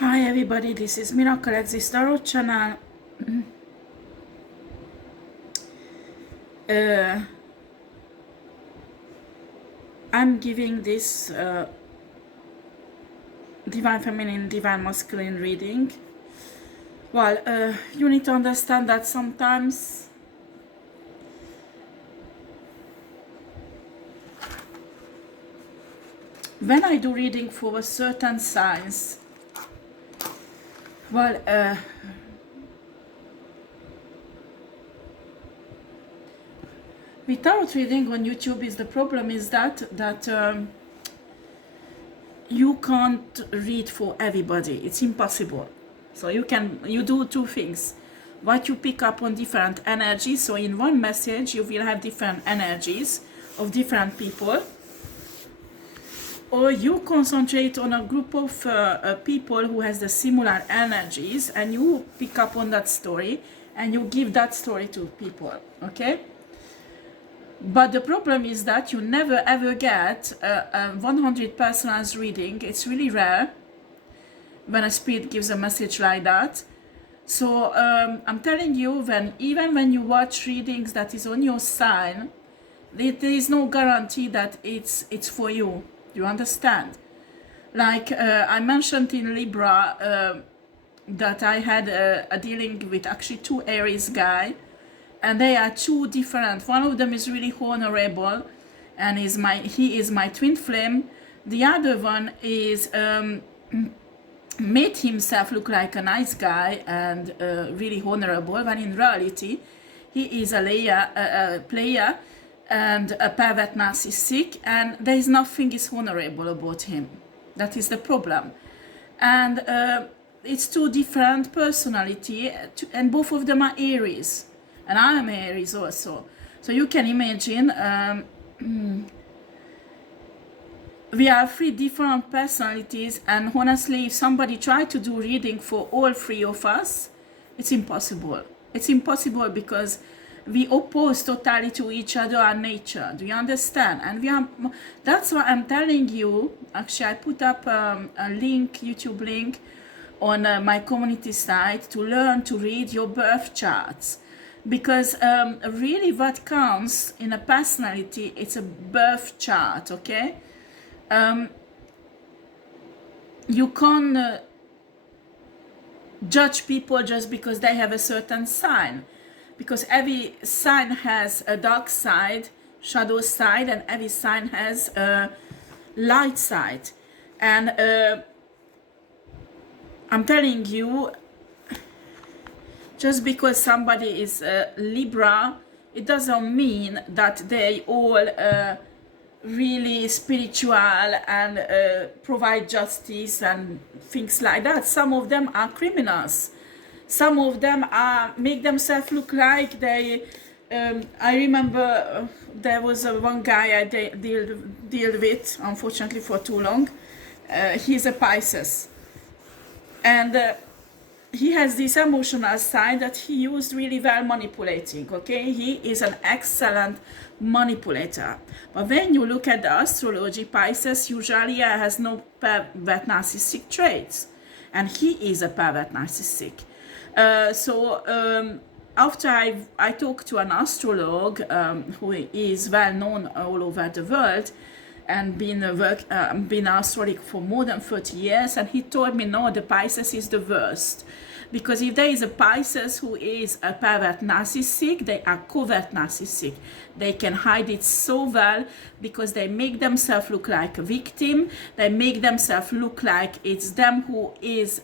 Hi everybody, this is miraclexistetarot channel. uh, I'm giving this divine feminine, divine masculine reading. Well, you need to understand that sometimes when I do reading for a certain signs, well, with tarot reading on YouTube is the problem is that you can't read for everybody. It's impossible. So you do two things. What you pick up on different energies. So in one message you will have different energies of different people, or you concentrate on a group of people who has the similar energies, and you pick up on that story and you give that story to people. Okay. But the problem is that you never ever get a 100% reading. It's really rare when a spirit gives a message like that. So I'm telling you, even when you watch readings that is on your sign, there is no guarantee that it's for you. You understand? Like I mentioned in Libra that I had a dealing with actually two Aries guy. And they are two different. One of them is really honorable and he is my twin flame. The other one is made himself look like a nice guy and really honorable, when in reality he is a player and a pervert narcissistic, and there is nothing is honorable about him. That is the problem. And it's two different personality, and both of them are Aries. And I am Aries also. So you can imagine we are three different personalities, and honestly, if somebody tried to do reading for all three of us, it's impossible. It's impossible because we oppose totally to each other our nature. Do you understand? And that's why I'm telling you. Actually, I put up a link, YouTube link, on my community site to learn to read your birth charts. Because really what counts in a personality, it's a birth chart, okay? You can't judge people just because they have a certain sign. Because every sign has a dark side, shadow side, and every sign has a light side. And I'm telling you, just because somebody is Libra, it doesn't mean that they all really spiritual and provide justice and things like that. Some of them are criminals. Some of them make themselves look like they... I remember there was one guy I deal with, unfortunately for too long. He's a Pisces. And he has this emotional side that he used really well manipulating, okay? He is an excellent manipulator. But when you look at the astrology, Pisces usually has no pervert narcissistic traits. And he is a pervert narcissistic. After I talked to an astrologue who is well known all over the world, and been astrologic for more than 30 years, and he told me, no, the Pisces is the worst. Because if there is a Pisces who is a pervert narcissistic, they are covert narcissistic. They can hide it so well because they make themselves look like a victim. They make themselves look like it's them who is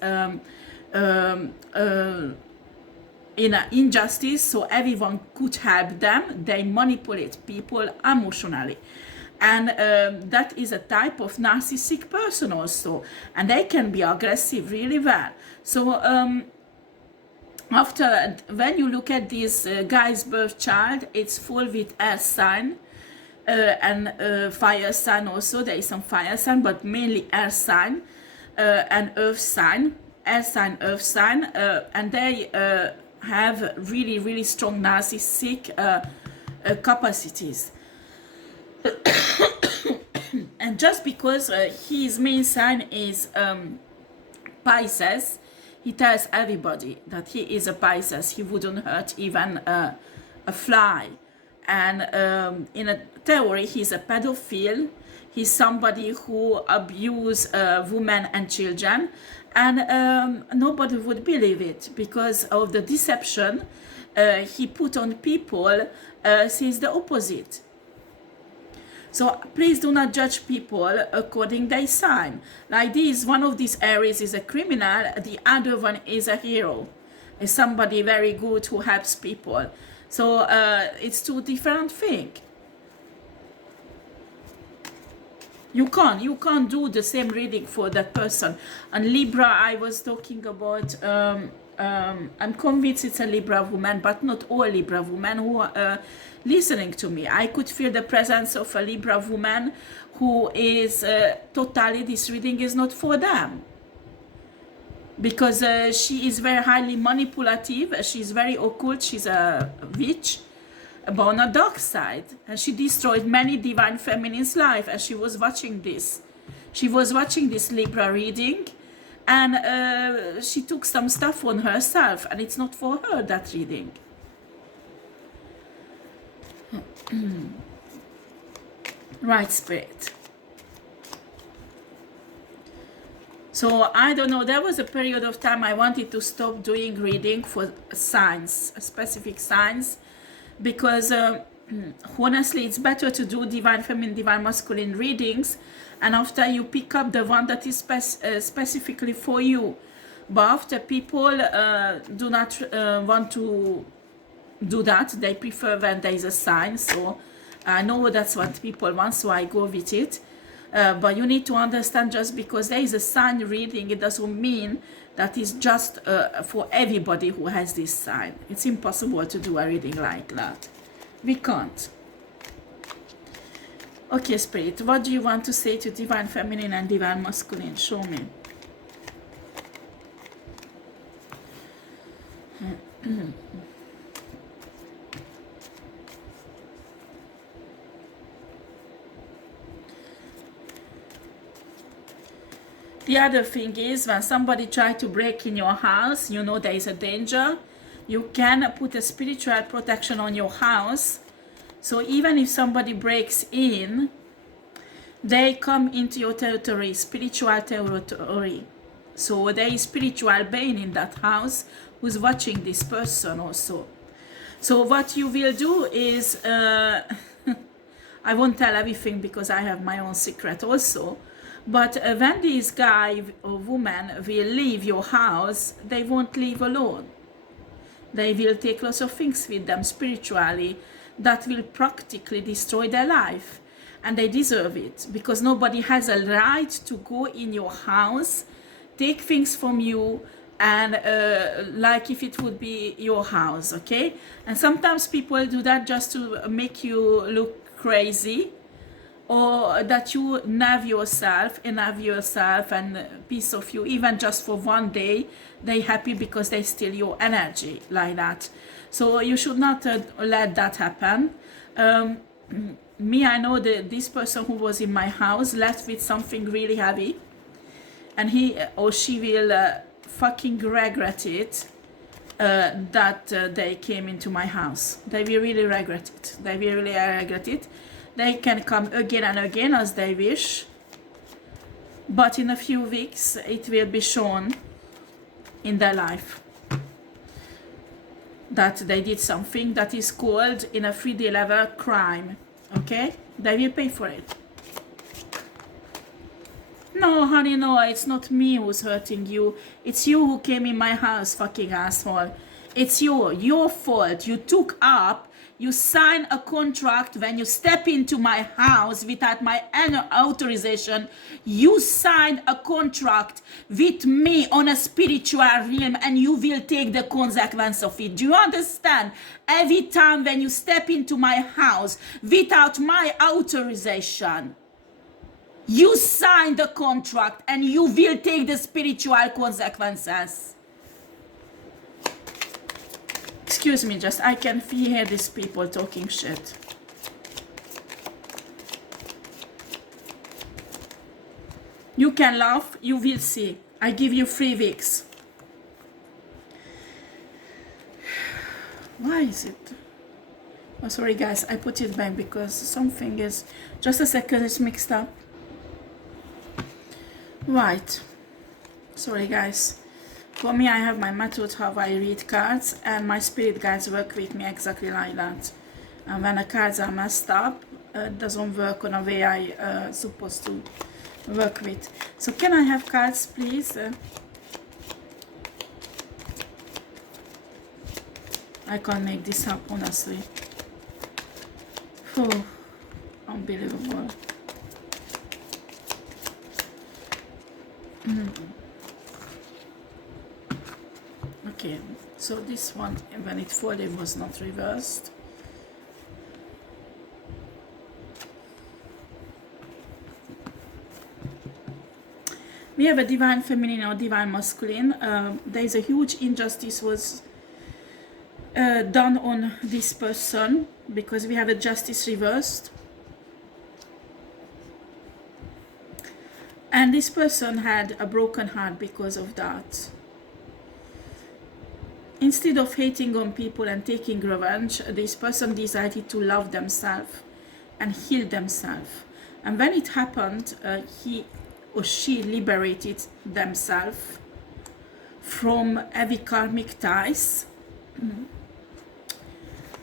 in an injustice, so everyone could help them. They manipulate people emotionally. And that is a type of narcissistic person also. And they can be aggressive really well. So when you look at this guy's birth chart, it's full with air sign and fire sign also. There is some fire sign, but mainly air sign and earth sign. Air sign, earth sign. And they have really, really strong narcissistic capacities. And just because his main sign is Pisces, he tells everybody that he is a Pisces. He wouldn't hurt even a fly. And in a theory, he's a pedophile. He's somebody who abused women and children. And nobody would believe it because of the deception he put on people. Says the opposite. So please do not judge people according their sign. Like this, one of these Aries is a criminal, the other one is a hero. Is somebody very good who helps people. So it's two different things. You can't do the same reading for that person. And Libra, I was talking about, I'm convinced it's a Libra woman, but not all Libra women who are listening to me. I could feel the presence of a Libra woman who is totally, this reading is not for them. Because she is very highly manipulative, she's very occult, she's a witch, but on a dark side. And she destroyed many divine feminine's life, and she was watching this. She was watching this Libra reading, and she took some stuff on herself, and it's not for her, that reading. Right, Spirit. So I don't know, there was a period of time I wanted to stop doing reading for signs, specific signs, because honestly it's better to do divine feminine, divine masculine readings, and after you pick up the one that is specifically for you. But after people do not want to do that, they prefer when there is a sign. So I know that's what people want, so I go with it. But you need to understand, just because there is a sign reading, it doesn't mean that it's just for everybody who has this sign. It's impossible to do a reading like that. We can't. Okay, Spirit, what do you want to say to divine feminine and divine masculine? Show me. The other thing is, when somebody tries to break in your house, you know there is a danger. You can put a spiritual protection on your house. So even if somebody breaks in, they come into your territory, spiritual territory. So there is spiritual being in that house who's watching this person also. So what you will do is, I won't tell everything because I have my own secret also. But when this guy or woman will leave your house, they won't leave alone. They will take lots of things with them spiritually that will practically destroy their life. And they deserve it, because nobody has a right to go in your house, take things from you, and like if it would be your house, okay? And sometimes people do that just to make you look crazy, or that you have yourself and piece of you, even just for one day, they happy because they steal your energy like that. So you should not let that happen. Me, I know that this person who was in my house left with something really heavy, and he or she will fucking regret it that they came into my house. They will really regret it. They will really regret it. They can come again and again as they wish, but in a few weeks it will be shown in their life that they did something that is called in a 3D level crime, okay? They will pay for it. No, honey, no, it's not me who's hurting you. It's you who came in my house, fucking asshole. It's your fault. You took up, you signed a contract when you step into my house without my authorization. You signed a contract with me on a spiritual realm, and you will take the consequence of it. Do you understand? Every time when you step into my house without my authorization, you signed the contract and you will take the spiritual consequences. Excuse me, just I can hear these people talking shit. You can laugh, you will see. I give you 3 weeks. Why is it? Oh, sorry guys, I put it back because something is, just a second, it's mixed up. Right, sorry guys. For me, I have my method how I read cards, and my spirit guides work with me exactly like that. And when the cards are messed up, it doesn't work on a way I supposed to work with. So can I have cards, please? I can't make this up, honestly. Oh, unbelievable. Okay, so this one, when it folded, was not reversed. We have a divine feminine or divine masculine. There is a huge injustice was done on this person because we have a justice reversed. And this person had a broken heart because of that. Instead of hating on people and taking revenge, this person decided to love themselves and heal themselves. And when it happened, he or she liberated themselves from heavy karmic ties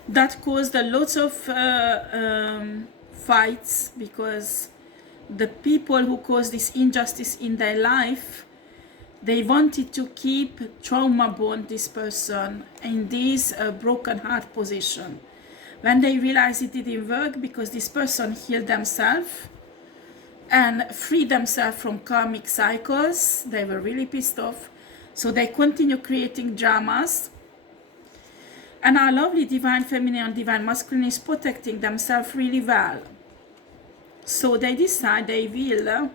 that caused a lot of fights, because the people who caused this injustice in their life, they wanted to keep trauma bond this person in this broken heart position. When they realized it didn't work because this person healed themselves and freed themselves from karmic cycles, they were really pissed off. So they continue creating dramas. And our lovely divine feminine and divine masculine is protecting themselves really well. So they decide they will,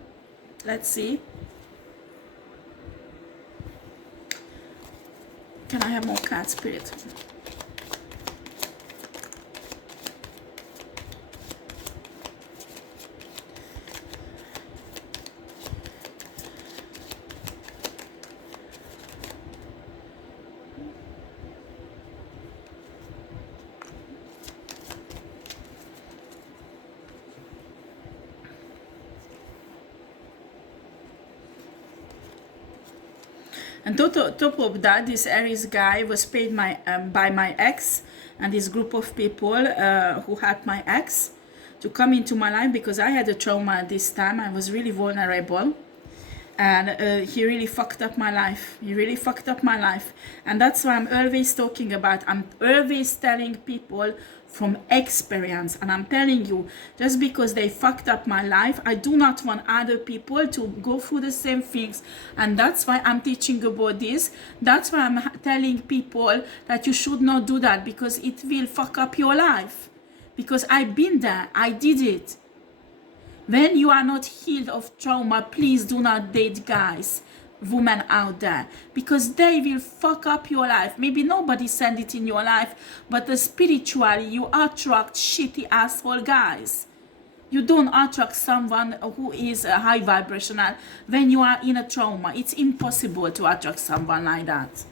let's see. Can I have more card spirit? And top of that, this Aries guy was paid by my ex and this group of people who helped my ex to come into my life, because I had a trauma at this time. I was really vulnerable, and he really fucked up my life. He really fucked up my life. And that's why I'm always talking about, I'm always telling people from experience, and I'm telling you, just because they fucked up my life, I do not want other people to go through the same things. And that's why I'm teaching about this. That's why I'm telling people that you should not do that, because it will fuck up your life. Because I've been there, I did it. When you are not healed of trauma, please do not date guys, women out there, because they will fuck up your life. Maybe nobody sent it in your life, but spiritually you attract shitty asshole guys. You don't attract someone who is high vibrational when you are in a trauma. It's impossible to attract someone like that.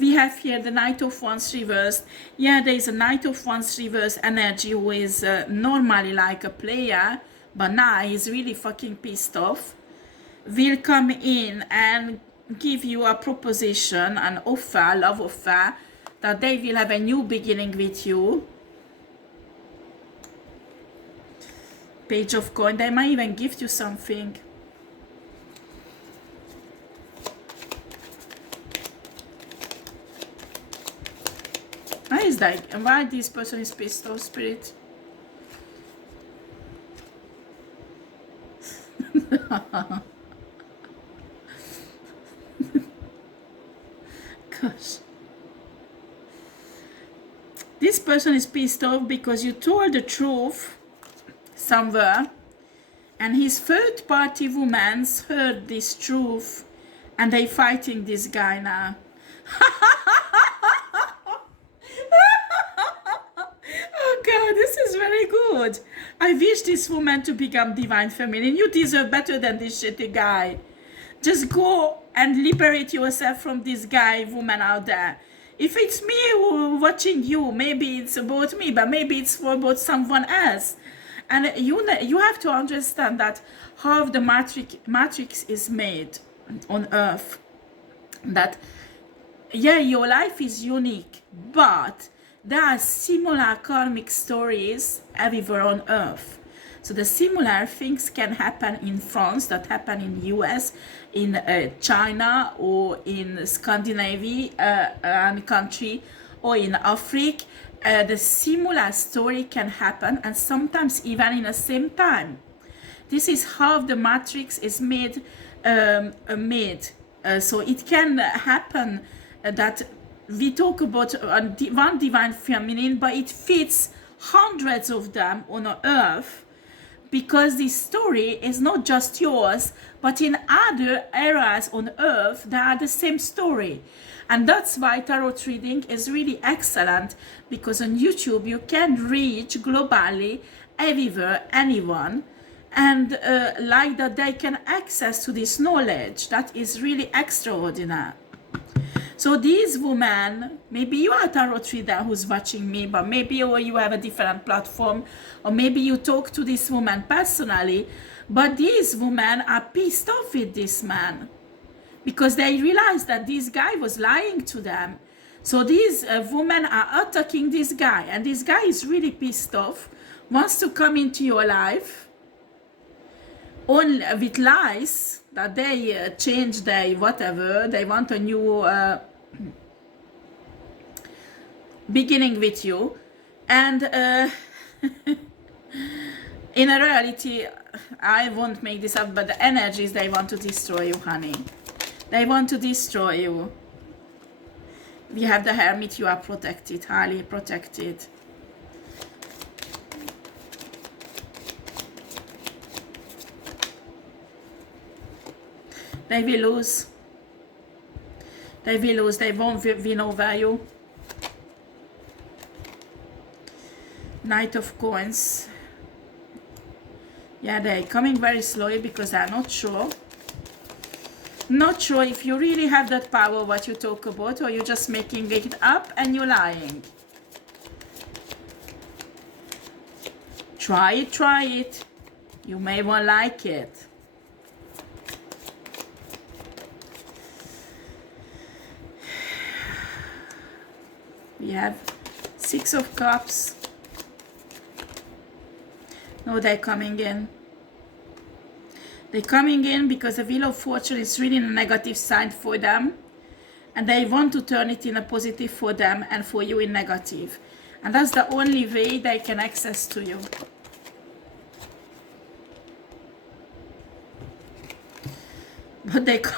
We have here the Knight of Wands reversed. Yeah, there is a Knight of Wands reversed energy who is normally like a player, but now he's really fucking pissed off. Will come in and give you a proposition, an offer, love offer, that they will have a new beginning with you. Page of Coin. They might even gift you something. Why is that? And why this person is pissed off, spirit? Gosh. This person is pissed off because you told the truth somewhere, and his third party women heard this truth and they fighting this guy now. Oh God, this is very good. I wish this woman to become divine feminine. You deserve better than this shitty guy. Just go and liberate yourself from this guy, woman out there. If it's me who watching you, maybe it's about me, but maybe it's for about someone else. And you have to understand that how the matrix is made on earth. That, yeah, your life is unique, but there are similar karmic stories everywhere on earth. So the similar things can happen in France, that happen in US, in China, or in Scandinavia country, or in Africa. The similar story can happen, and sometimes even in the same time. This is how the matrix is made. So it can happen that we talk about one divine feminine, but it fits hundreds of them on earth, because this story is not just yours, but in other areas on earth they are the same story. And that's why tarot reading is really excellent, because on YouTube you can reach globally everywhere, anyone, and like that they can access to this knowledge. That is really extraordinary. So these women, maybe you are a tarot reader who's watching me, but maybe you have a different platform, or maybe you talk to this woman personally, but these women are pissed off with this man because they realize that this guy was lying to them. So these women are attacking this guy, and this guy is really pissed off, wants to come into your life only with lies, that they change their whatever, they want a new beginning with you. And in a reality, I won't make this up, but the energies, they want to destroy you, honey. They want to destroy you. We have the Hermit. You are protected, highly protected. They will lose. They will lose. They won't win over you. Knight of Coins. Yeah, they're coming very slowly because they're not sure. Not sure if you really have that power, what you talk about, or you're just making it up and you're lying. Try it, try it. You may not like it. We have Six of Cups. No, they're coming in. They're coming in because the Wheel of Fortune is really a negative sign for them. And they want to turn it in a positive for them and for you in negative. And that's the only way they can access to you. But they can't.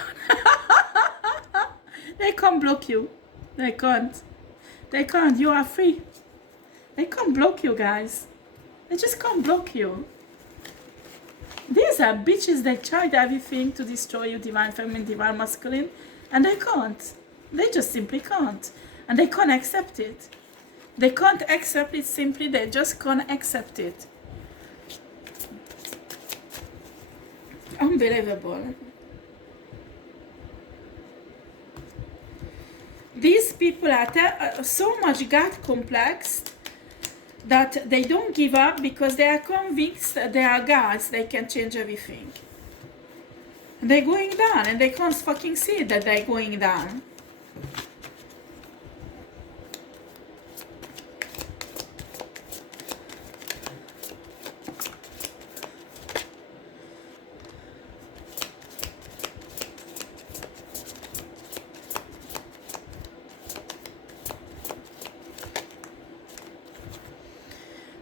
They can't block you. They can't. They can't. You are free. They can't block you, guys. They just can't block you. These are bitches that tried everything to destroy you, divine feminine, divine masculine, and they can't. They just simply can't. And they can't accept it. They can't accept it simply, they just can't accept it. Unbelievable. These people are so much God complexed that they don't give up because they are convinced that they are gods, they can change everything. And they're going down, and they can't fucking see that they're going down.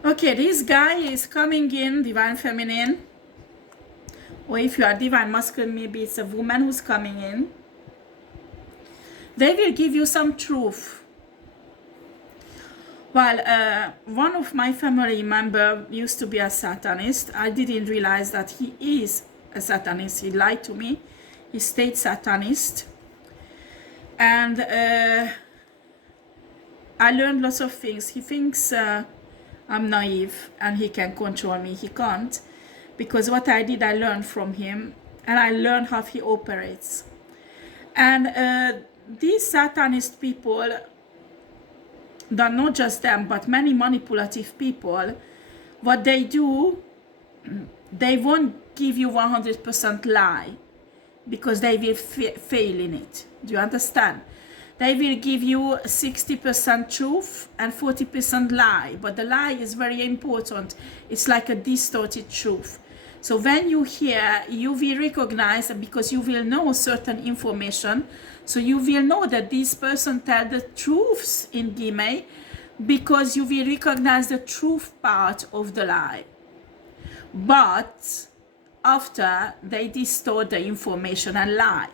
Okay, this guy is coming in, divine feminine. Or if you are divine masculine, maybe it's a woman who's coming in. They will give you some truth. Well, one of my family members used to be a Satanist. I didn't realize that he is a Satanist. He lied to me. He stayed Satanist. And I learned lots of things. He thinks I'm naive and he can control me. He can't, because what I did, I learned from him, and I learned how he operates. And these Satanist people, that not just them, but many manipulative people, what they do, they won't give you 100% lie, because they will fail in it. Do you understand? They will give you 60% truth and 40% lie, but the lie is very important. It's like a distorted truth. So when you hear, you will recognize, because you will know certain information, so you will know that this person tell the truths in GEMINI, because you will recognize the truth part of the lie. But after, they distort the information and lie.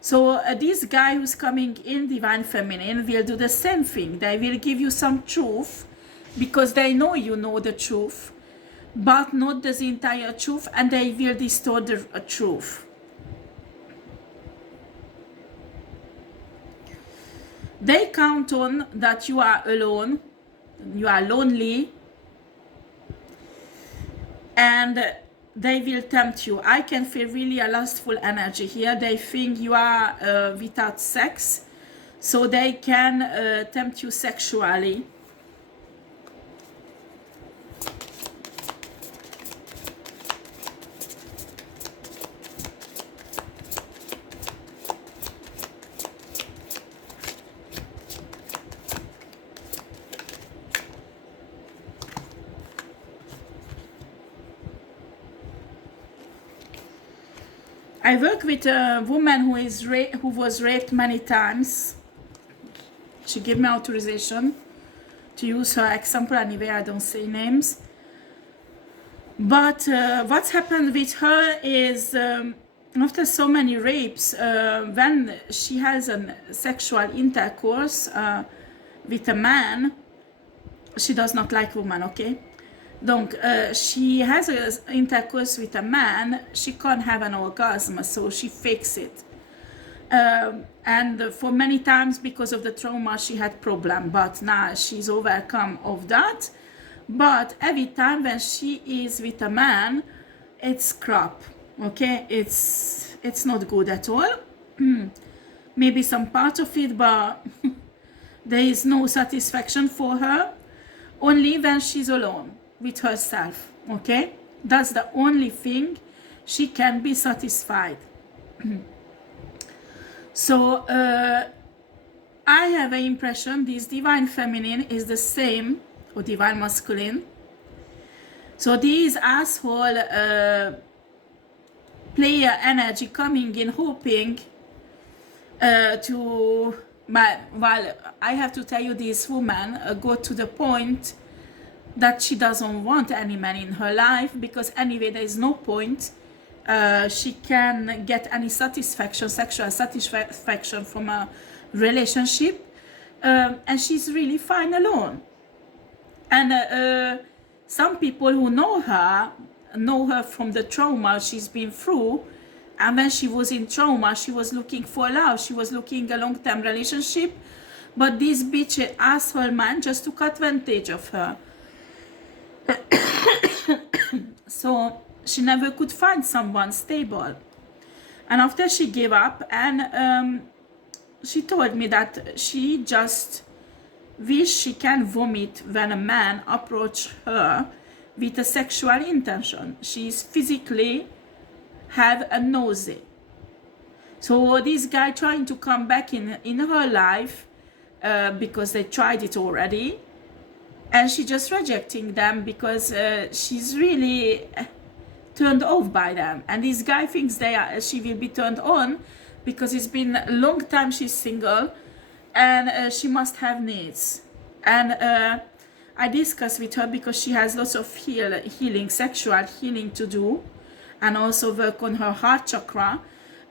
So this guy who's coming in Divine Feminine will do the same thing. They will give you some truth, because they know you know the truth, but not the entire truth, and they will distort the truth. They count on that you are alone, you are lonely, and they will tempt you. I can feel really a lustful energy here. They think you are without sex, so they can tempt you sexually. I work with a woman who was raped many times. She gave me authorization to use her example. Anyway, I don't say names. But what's happened with her is, after so many rapes, when she has a sexual intercourse with a man, she does not like women, okay? Donc, she has an intercourse with a man, she can't have an orgasm, so she fakes it. And for many times, because of the trauma, she had problem, but now she's overcome of that. But every time when she is with a man, it's crap, okay? It's not good at all. Maybe some part of it, but there is no satisfaction for her, only when she's alone with herself, okay? That's the only thing she can be satisfied. So I have an impression this Divine Feminine is the same, or Divine Masculine. So this asshole player energy coming in, hoping to, well, I have to tell you, this woman got to the point that she doesn't want any man in her life, because anyway there is no point. She can get any satisfaction, sexual satisfaction from a relationship, and she's really fine alone. And some people who know her from the trauma she's been through, and when she was in trauma she was looking for love, she was looking a long-term relationship, but this bitch asshole man just took advantage of her. So she never could find someone stable, and after she gave up, and she told me that she just wish she can vomit when a man approach her with a sexual intention. She's physically have a nausea. So this guy trying to come back in her life, because they tried it already, and she just rejecting them because she's really turned off by them. And this guy thinks she will be turned on because it's been a long time she's single, and she must have needs. And I discussed with her, because she has lots of healing, sexual healing to do, and also work on her heart chakra.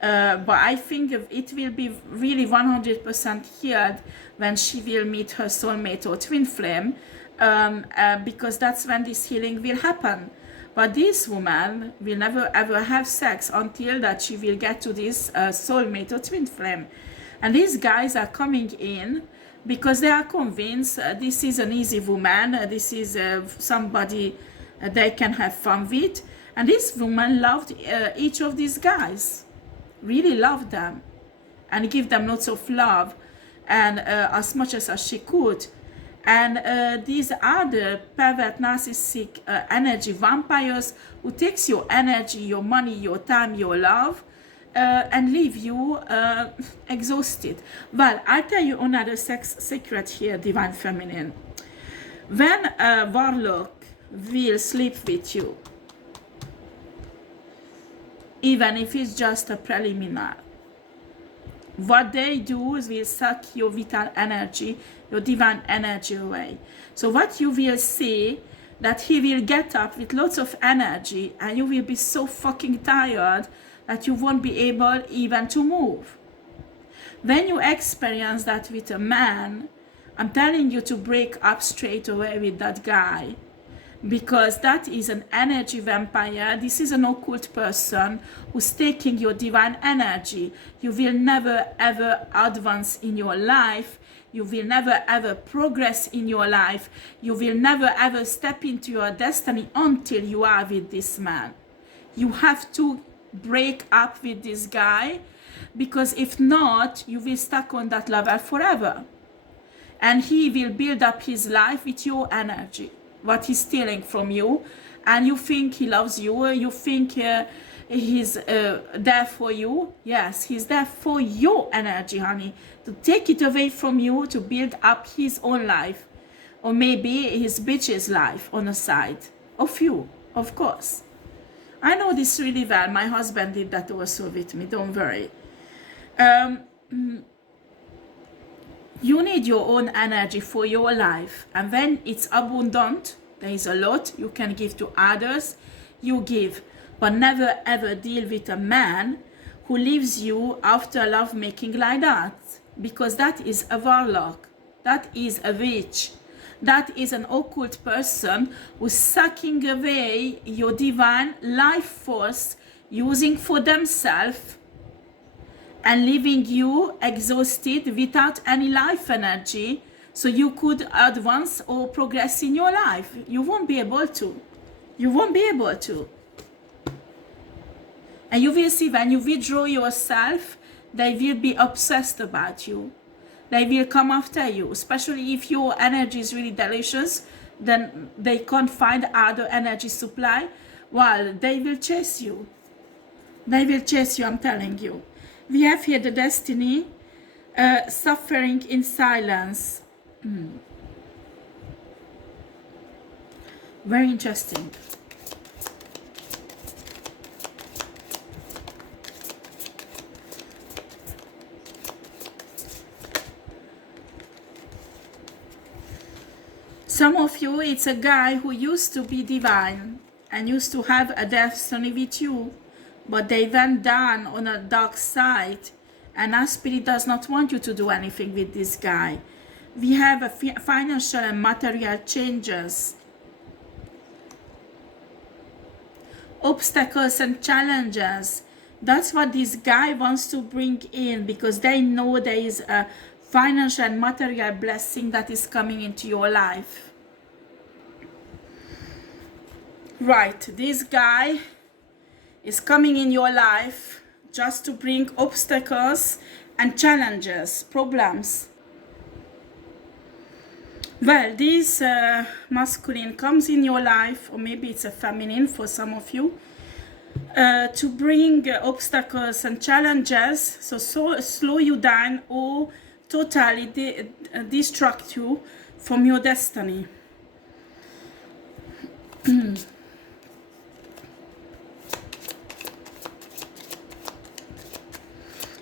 But I think it will be really 100% healed when she will meet her soulmate or twin flame, because that's when this healing will happen. But this woman will never ever have sex until that she will get to this soulmate or twin flame. And these guys are coming in because they are convinced this is an easy woman, this is somebody they can have fun with. And this woman loved each of these guys, really loved them, and give them lots of love, and as much as she could. And these are the pervert narcissistic energy vampires who takes your energy, your money, your time, your love, and leave you exhausted. Well, I'll tell you another sex secret here, Divine Feminine. When a warlock will sleep with you, even if it's just a preliminary, what they do is will suck your vital energy, your divine energy away. So what you will see, that he will get up with lots of energy, and you will be so fucking tired that you won't be able even to move. When you experience that with a man, I'm telling you to break up straight away with that guy, because that is an energy vampire. This is an occult person who's taking your divine energy. You will never ever advance in your life. You will never ever progress in your life. You will never ever step into your destiny until you are with this man. You have to break up with this guy, because if not, you will stuck on that level forever. And he will build up his life with your energy, what he's stealing from you. And you think he loves you, you think he's there for you. Yes, he's there for your energy, honey, to take it away from you, to build up his own life, or maybe his bitch's life on the side of you, of course. I know this really well. My husband did that also with me, don't worry. You need your own energy for your life, and when it's abundant, there is a lot you can give to others, you give. But never ever deal with a man who leaves you after love making like that, because that is a warlock, that is a witch, that is an occult person who's sucking away your divine life force, using for themselves, and leaving you exhausted without any life energy, so you could advance or progress in your life. You won't be able to. You won't be able to. And you will see, when you withdraw yourself, they will be obsessed about you. They will come after you, especially if your energy is really delicious, then they can't find other energy supply. Well, they will chase you. They will chase you, I'm telling you. We have here the destiny, suffering in silence. Very interesting. Some of you, it's a guy who used to be divine and used to have a destiny with you, but they went down on a dark side, and our spirit does not want you to do anything with this guy. We have a financial and material changes, obstacles and challenges. That's what this guy wants to bring in, because they know there is a financial and material blessing that is coming into your life. Right, this guy is coming in your life just to bring obstacles and challenges, problems. Well, this masculine comes in your life, or maybe it's a feminine for some of you, to bring obstacles and challenges, so slow you down or totally distract you from your destiny.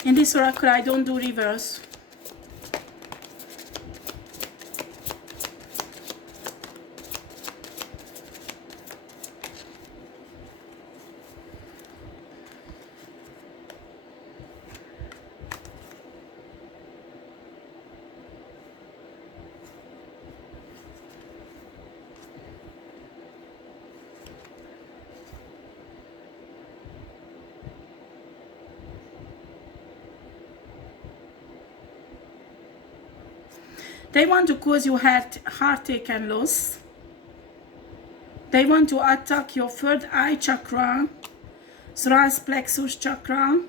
In this oracle, I don't do reverse. They want to cause you heartache and loss. They want to attack your third eye chakra, solar plexus chakra.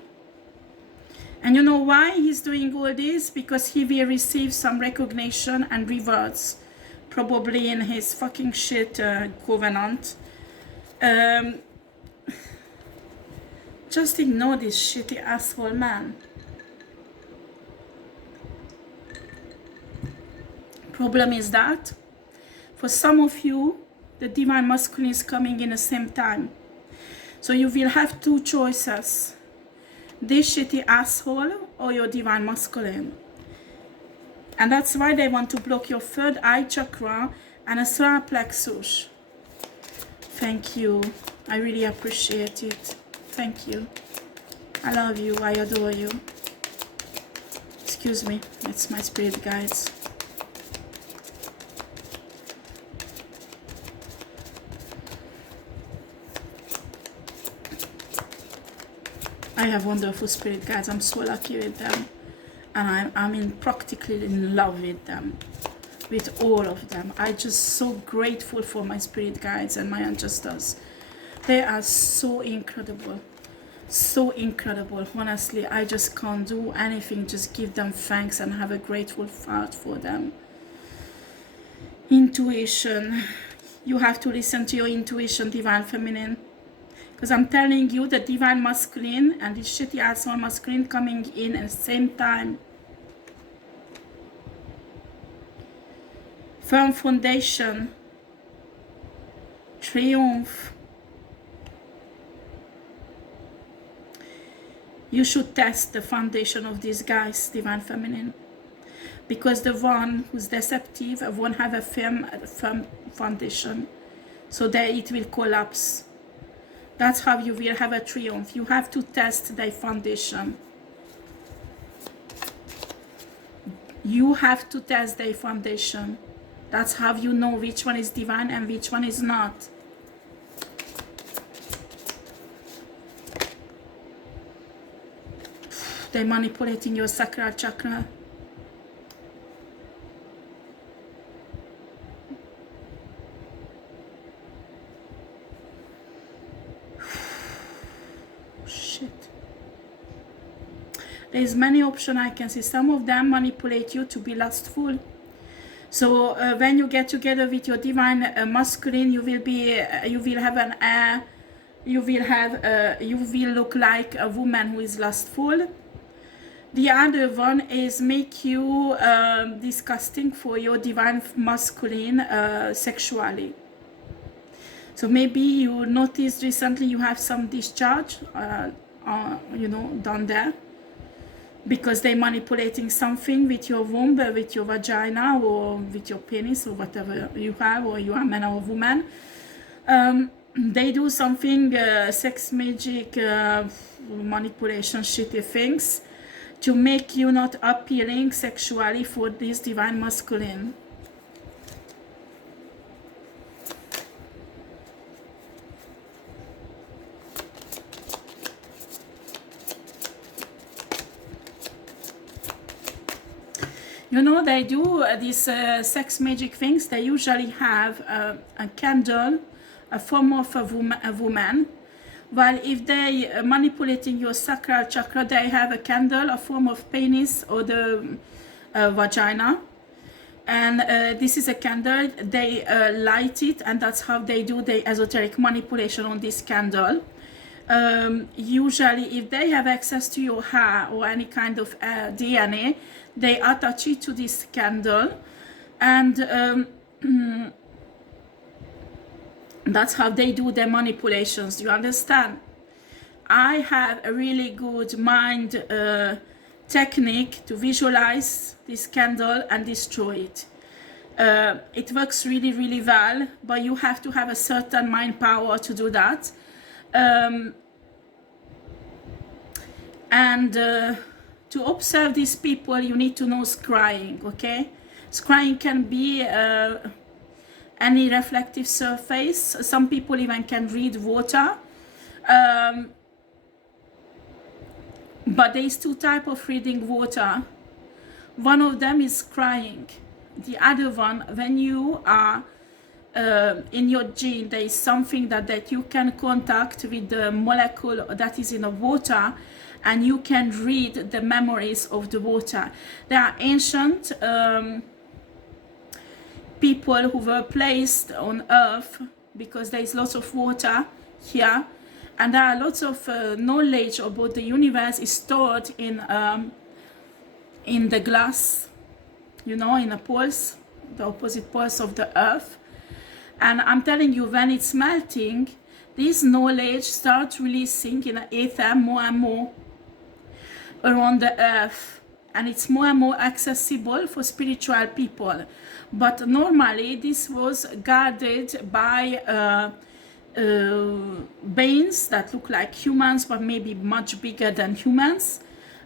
And you know why he's doing all this? Because he will receive some recognition and rewards, probably in his fucking shit covenant. Just ignore this shitty asshole man. Problem is that for some of you, the divine masculine is coming in the same time. So you will have two choices. This shitty asshole or your divine masculine. And that's why they want to block your third eye chakra and a solar plexus. Thank you. I really appreciate it. Thank you. I love you. I adore you. Excuse me. It's my spirit guides. I have wonderful spirit guides. I'm so lucky with them. And I'm practically in love with them. With all of them. I'm just so grateful for my spirit guides and my ancestors. They are so incredible. So incredible. Honestly, I just can't do anything. Just give them thanks and have a grateful heart for them. Intuition. You have to listen to your intuition, divine feminine. Because I'm telling you, the divine masculine and the shitty asshole masculine coming in at the same time. Firm foundation. Triumph. You should test the foundation of these guys, divine feminine. Because the one who's deceptive won't have a firm foundation. So that it will collapse. That's how you will have a triumph. You have to test their foundation. You have to test their foundation. That's how you know which one is divine and which one is not. They're manipulating your sacral chakra. There's many options I can see. Some of them manipulate you to be lustful. So when you get together with your divine masculine, you will have an air. You will look like a woman who is lustful. The other one is make you disgusting for your divine masculine sexually. So maybe you noticed recently you have some discharge, you know, down there. Because they're manipulating something with your womb, with your vagina, or with your penis, or whatever you have, or you are a man or a woman. They do something, sex magic, manipulation, shitty things, to make you not appealing sexually for this divine masculine. You know, they do these sex magic things. They usually have a candle, a form of a woman. While if they are manipulating your sacral chakra, they have a candle, a form of penis or the vagina. And this is a candle. They light it, and that's how they do the esoteric manipulation on this candle. Usually, if they have access to your hair or any kind of DNA, they attach it to this candle, and that's how they do their manipulations. You understand? I have a really good mind technique to visualize this candle and destroy it. It works really, really well, but you have to have a certain mind power to do that. To observe these people, you need to know scrying, okay? Scrying can be any reflective surface. Some people even can read water. But there's two types of reading water. One of them is scrying. the other one, when you are in your gene, there is something that you can contact with the molecule that is in the water, and you can read the memories of the water. There are ancient people who were placed on earth because there is lots of water here, and there are lots of knowledge about the universe is stored in the glass, you know, in the poles, the opposite poles of the earth. And I'm telling you, when it's melting, this knowledge starts releasing in the ether more and more around the earth, and it's more and more accessible for spiritual people. But normally this was guarded by beings that look like humans, but maybe much bigger than humans.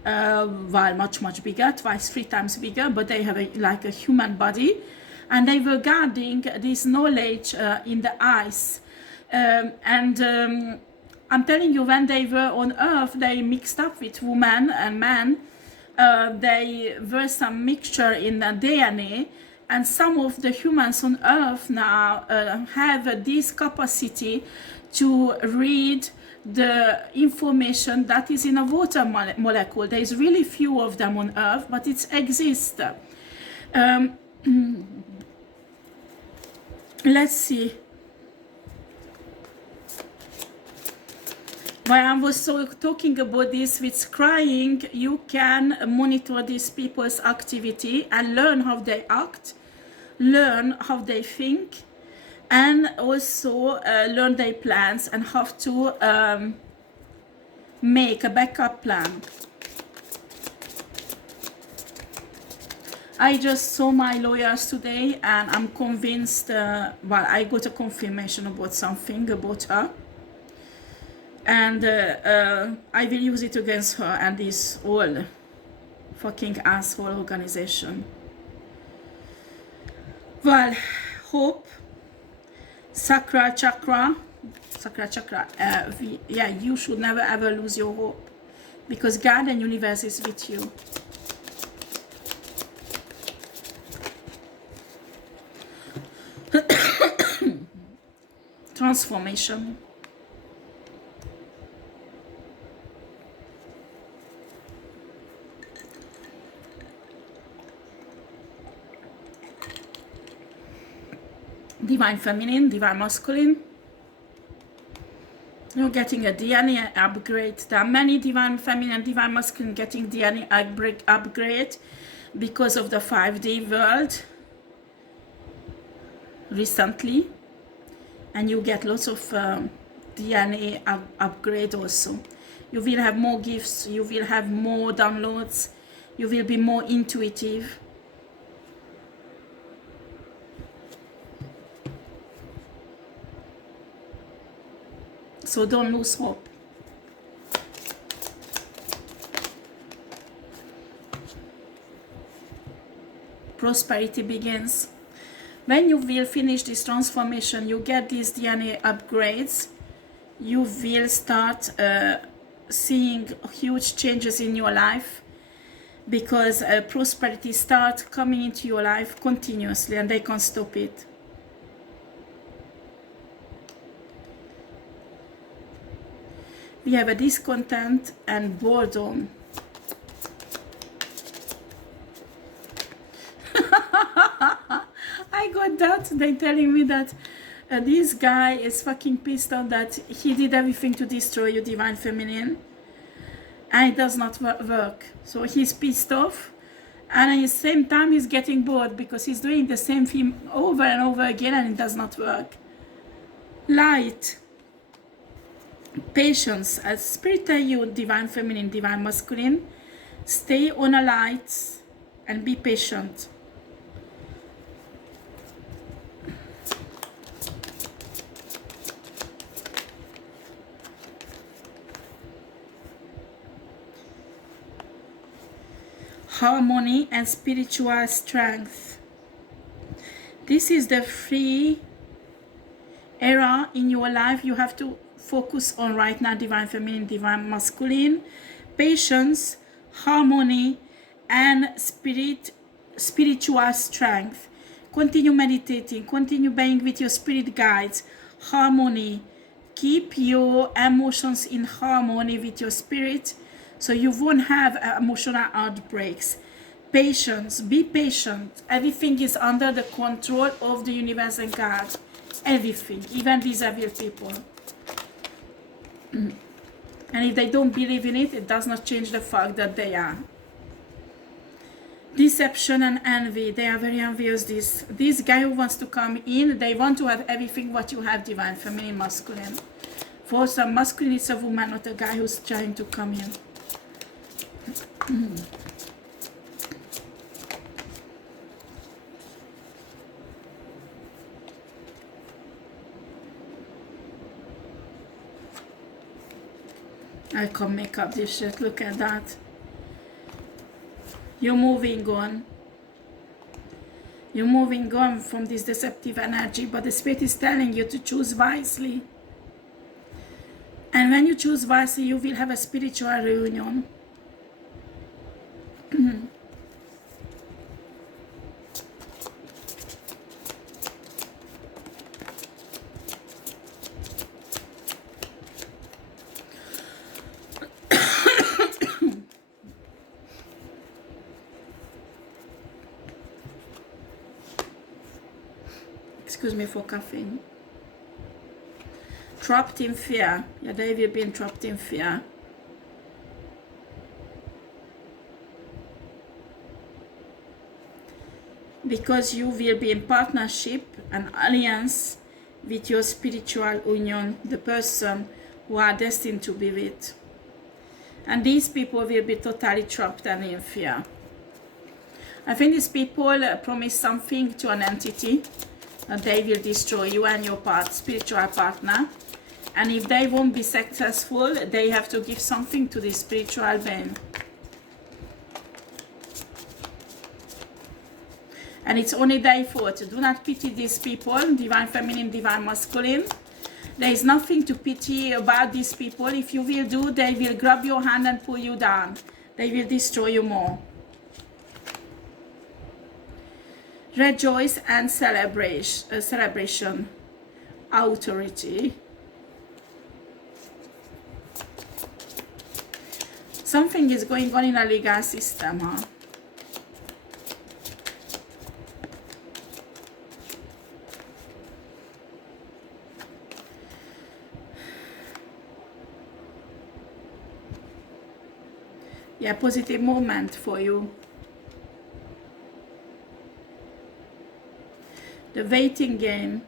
Well, much bigger, twice, 3 times bigger, but they have like a human body, and they were guarding this knowledge in the ice. I'm telling you, when they were on earth, they mixed up with women and men. They were some mixture in the DNA, and some of the humans on earth now have this capacity to read the information that is in a water molecule. There is really few of them on earth, but it exists. Let's see. While I was talking about this with scrying, you can monitor these people's activity and learn how they act, learn how they think, and also learn their plans and how to make a backup plan. I just saw my lawyers today, and I'm convinced, well, I got a confirmation about something about her. And I will use it against her and this whole fucking asshole organization. Well, hope, Sakra chakra, yeah, you should never ever lose your hope, because God and universe is with you. Transformation. Divine feminine, divine masculine. You're getting a DNA upgrade. There are many divine feminine and divine masculine getting DNA upgrade because of the 5D world recently, and you get lots of DNA upgrade also. You will have more gifts, you will have more downloads, you will be more intuitive. So don't lose hope. Prosperity begins. When you will finish this transformation, you get these DNA upgrades, you will start seeing huge changes in your life, because prosperity starts coming into your life continuously and they can't stop it. We have a discontent and boredom. I got that. They're telling me that this guy is fucking pissed off that he did everything to destroy your divine feminine, and it does not work. So he's pissed off, and at the same time he's getting bored because he's doing the same thing over and over again and it does not work. Light. Patience. As spirit tell you, divine feminine, divine masculine, stay on a light and be patient. Harmony and spiritual strength. This is the free era in your life you have to focus on right now. Divine feminine, divine masculine, patience, harmony, and spirit spiritual strength. Continue meditating, continue being with your spirit guides, harmony. Keep your emotions in harmony with your spirit so you won't have emotional outbreaks. Patience, be patient. Everything is under the control of the universe and God. Everything, even vis-a-vis people. And if they don't believe in it, it does not change the fact that they are. Deception and envy, they are very envious. This guy who wants to come in, they want to have everything what you have, divine feminine, masculine. For some masculine, it's a woman, not a guy who's trying to come in. I can't make up this shit, look at that. You're moving on. You're moving on from this deceptive energy, but the spirit is telling you to choose wisely. And when you choose wisely, you will have a spiritual reunion. Excuse me for coughing. Trapped in fear. Yeah, they will be trapped in fear. Because you will be in partnership, an alliance with your spiritual union, the person who are destined to be with. And these people will be totally trapped and in fear. I think these people promise something to an entity. They will destroy you and your spiritual partner, and if they won't be successful, they have to give something to this spiritual being. And it's only their fault. Do not pity these people, divine feminine, divine masculine. There is nothing to pity about these people. If you will do, they will grab your hand and pull you down. They will destroy you more. Rejoice and celebration, authority. Something is going on in a legal system, huh? Yeah, positive moment for you. The waiting game.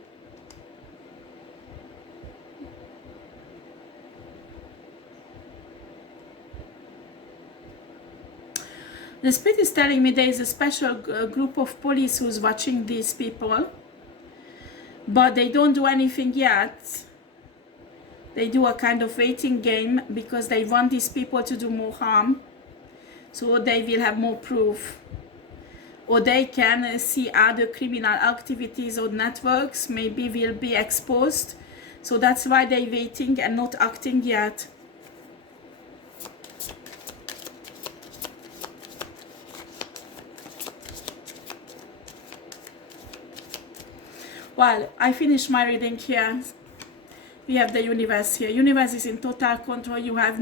The spirit is telling me there is a special group of police who's watching these people, but they don't do anything yet. They do a kind of waiting game because they want these people to do more harm, so they will have more proof. Or they can see other criminal activities or networks, maybe will be exposed. So that's why they're waiting and not acting yet. Well, I finished my reading here. We have the universe here. Universe is in total control. You have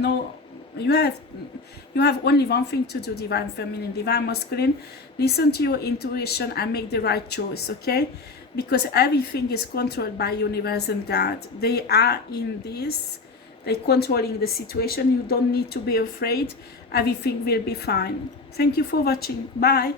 only one thing to do, divine feminine, divine masculine. Listen to your intuition and make the right choice, okay? Because everything is controlled by universe and God. They are in this. They're controlling the situation. You don't need to be afraid. Everything will be fine. Thank you for watching. Bye.